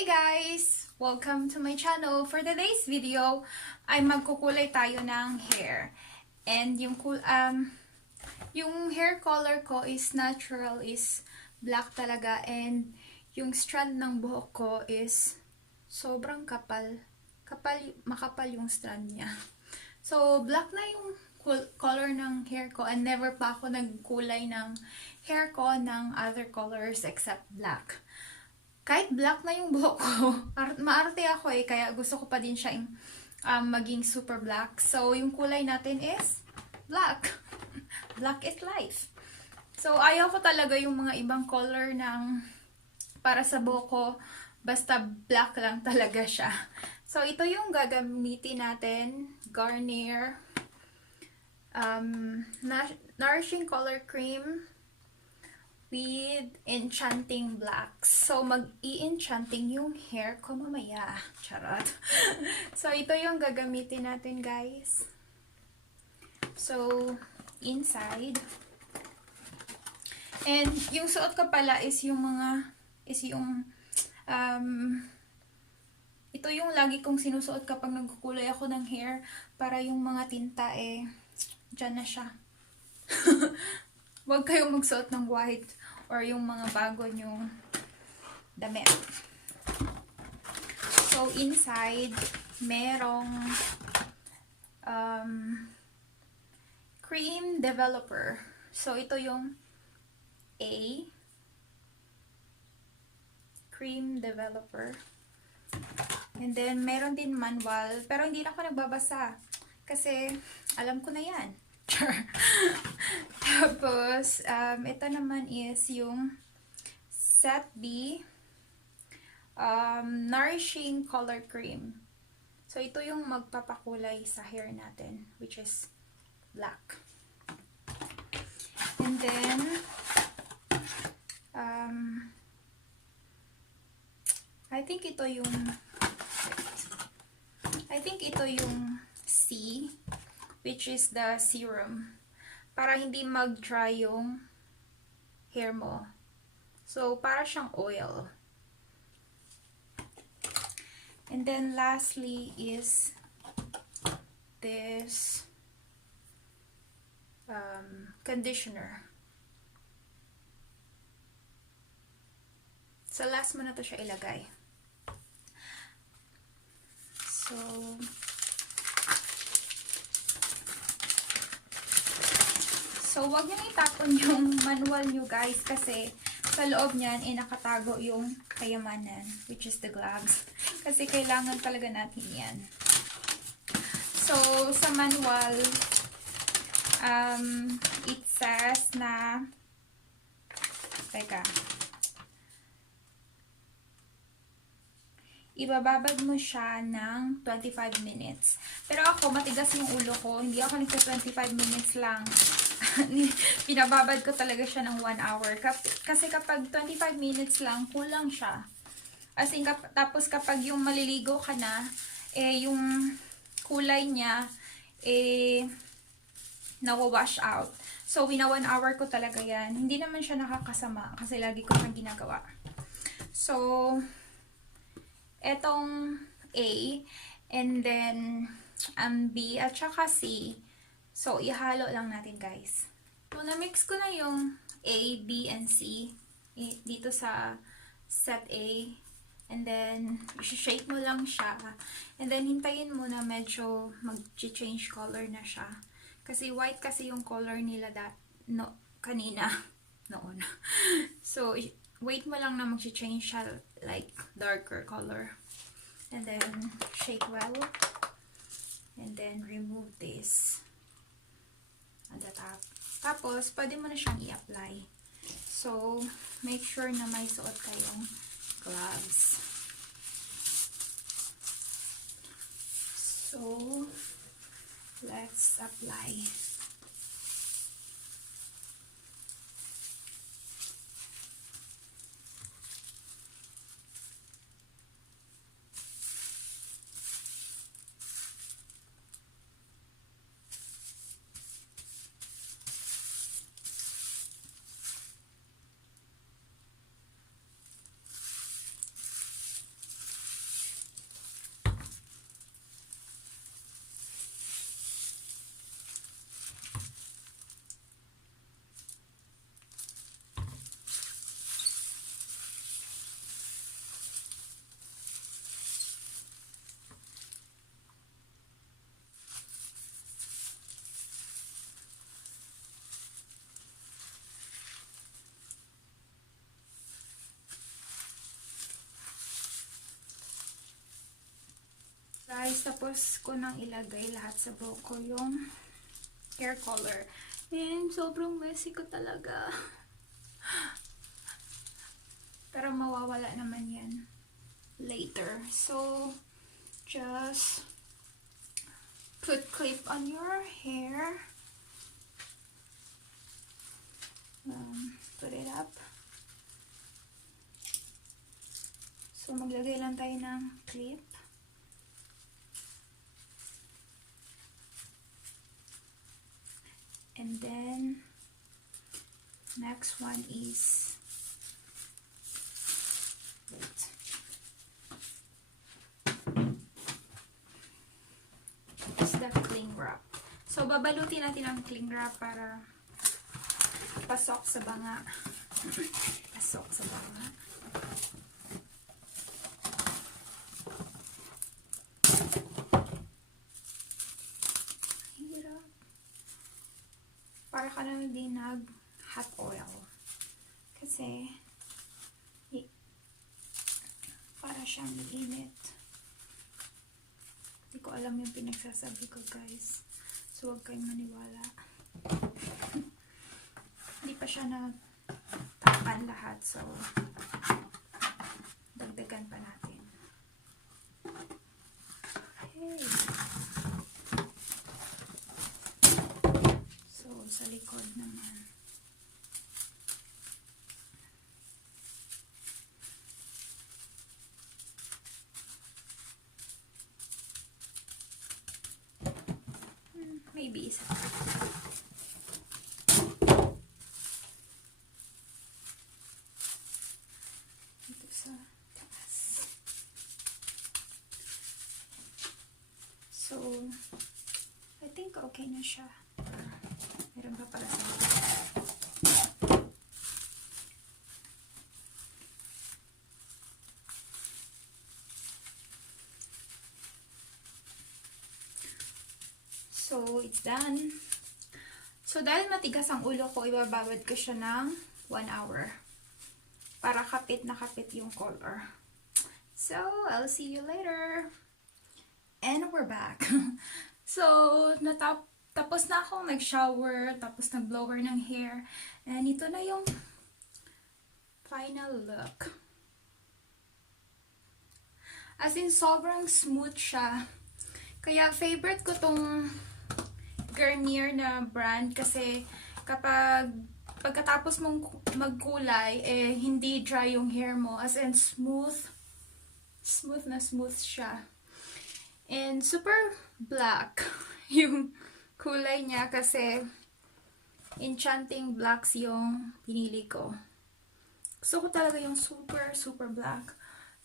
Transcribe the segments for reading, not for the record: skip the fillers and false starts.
Hey guys! Welcome to my channel. For today's video, ay magkukulay tayo ng hair. And yung hair color ko is natural, is black talaga. And yung strand ng buhok ko is sobrang kapal. Makapal yung strand niya. So, black na yung color ng hair ko. And never pa ako nagkulay ng hair ko ng other colors except black. Kahit black na yung buhok ko, maarte ako kaya gusto ko pa din siya maging super black. So, yung kulay natin is black. Black is life. So, ayaw ko talaga yung mga ibang color para sa buhok ko, basta black lang talaga siya. So, ito yung gagamitin natin, Garnier Nourishing Color Cream with enchanting black. So, mag-i-enchanting yung hair ko mamaya. Charot. So, ito yung gagamitin natin, guys. So, inside. And, yung suot ko pala is ito yung lagi kong sinusuot kapag nagkukulay ako ng hair para yung mga tinta dyan na siya. Huwag kayong magsuot ng white or yung mga bago nyong damit. So, inside, merong cream developer. So, ito yung A. Cream developer. And then, meron din manual. Pero hindi na ako nagbabasa. Kasi, alam ko na yan. Tapos, ito naman is yung Set B Nourishing Color Cream. So, ito yung magpapakulay sa hair natin, which is black. And then, I think ito yung C, which is the serum, para hindi mag-dry yung hair mo. So, para siyang oil. And then, lastly is this conditioner. So, last mo na to siya ilagay. So, wag nyo itapon yung manual nyo, guys, kasi sa loob niyan, nakatago yung kayamanan, which is the gloves. Kasi kailangan talaga natin yan. So, sa manual, it says na, ibababad mo siya ng 25 minutes. Pero ako, matigas yung ulo ko. Hindi ako nagka 25 minutes lang. Pinababad ko talaga siya ng 1 hour. Kasi kapag 25 minutes lang, kulang siya. As in, tapos kapag yung maliligo ka na, yung kulay niya, nawawash out. So, wina 1 hour ko talaga yan. Hindi naman siya nakakasama kasi lagi ko siyang ginagawa. So, etong A, and then B, at saka C. So, ihalo lang natin, guys. So, na-mix ko na yung A, B, and C dito sa set A. And then, i-shake mo lang siya. And then, hintayin mo na medyo mag-change color na siya. Kasi white kasi yung color nila kanina. Noon. So, wait mo lang na mag-change siya like darker color. And then, shake well. And then, remove this on the top. Tapos, pwede mo na siyang i-apply. So, make sure na may suot kayong gloves. So, let's apply. Guys, tapos ko nang ilagay lahat sa buhok ko yung hair color. And sobrang messy ko talaga. Pero mawawala naman yan later. So, just put clip on your hair. Put it up. So, maglagay lang tayo ng clip. And then, next one is, wait. It's the cling wrap. So, babalutin natin ang cling wrap para pasok sa banga. Pasok sa banga. Hirap. Para ka na din nag-hot oil. Kasi, para siyang init. Hindi ko alam yung pinagsasabi ko, guys. So, huwag kayong maniwala. Hindi pa siya natapan lahat. So, dagdagan pa natin. Okay. So, sa likod naman. Maybe isa. Ito sa taas. So, I think okay na siya. Meron pa pala sa likod. So, it's done. So, dahil matigas ang ulo ko, ibababad ko siya ng 1 hour. Para kapit na kapit yung color. So, I'll see you later. And we're back. So, tapos na akong nag-shower, tapos nag-blower ng hair. And ito na yung final look. As in, sobrang smooth siya. Kaya, favorite ko tong Garnier na brand kasi pagkatapos mong magkulay, eh, hindi dry yung hair mo. As in, smooth na smooth siya. And super black yung kulay niya kasi enchanting blacks yung pinili ko. Gusto ko talaga yung super black.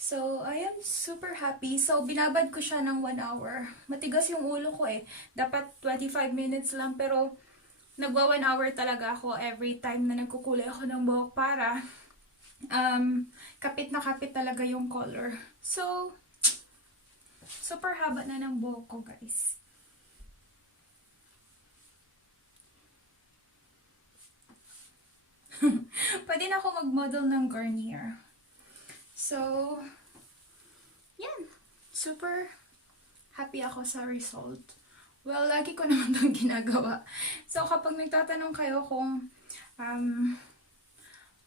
So, I am super happy. So, binabad ko siya ng 1 hour. Matigas yung ulo ko eh. Dapat 25 minutes lang. Pero, nagwa 1 hour talaga ako every time na nagkukulay ako ng buhok para kapit na kapit talaga yung color. So, super haba na ng buhok ko, guys. Pwede na ako mag-model ng Garnier. So, yan. Super happy ako sa result. Well, lagi ko naman itong ginagawa. So, kapag nagtatanong kayo kung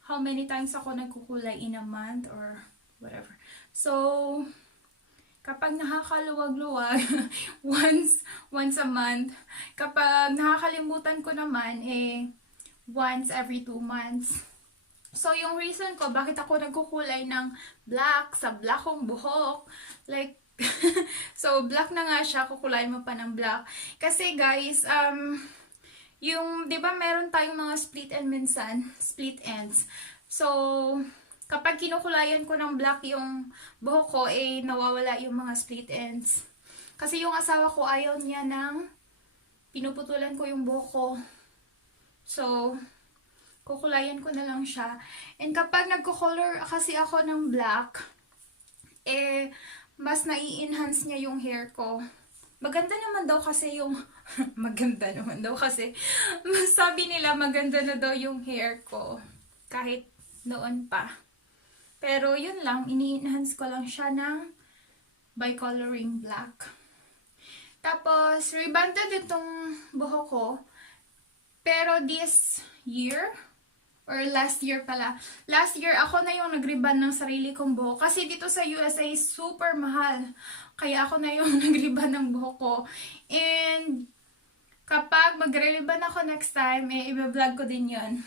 how many times ako nagkukulay in a month or whatever. So, kapag nakakaluwag-luwag, once a month. Kapag nakakalimutan ko naman, eh, once every 2 months. So, yung reason ko, bakit ako nagkukulay ng black sa black kong buhok, like, so, black na nga siya, kukulayin mo pa ng black. Kasi, guys, yung, di ba meron tayong mga split end minsan, split ends. So, kapag kinukulayan ko ng black yung buhok ko, eh, nawawala yung mga split ends. Kasi yung asawa ko, ayaw niya ng pinuputulan ko yung buhok ko. So, kukulayan ko na lang siya. And kapag nagko-color kasi ako ng black, eh, mas nai-enhance niya yung hair ko. Maganda naman daw kasi yung, maganda naman daw kasi, sabi nila maganda na daw yung hair ko. Kahit noon pa. Pero yun lang, ini-enhance ko lang siya ng by coloring black. Tapos, rebonded itong buhok ko. Pero this year, or last year pala, last year ako na yung nag-rebond ng sarili kong buhok. Kasi dito sa USA, super mahal. Kaya ako na yung nag-rebond ng buhok ko. And, kapag mag-rebond ako next time, i-vlog ko din yun.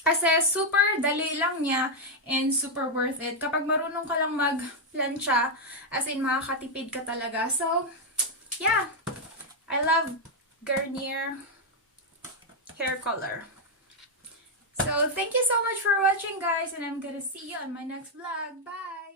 Kasi super dali lang niya and super worth it. Kapag marunong ka lang mag-plancha, as in makakatipid ka talaga. So, yeah, I love Garnier hair color. So, thank you so much for watching, guys, and I'm gonna see you on my next vlog. Bye!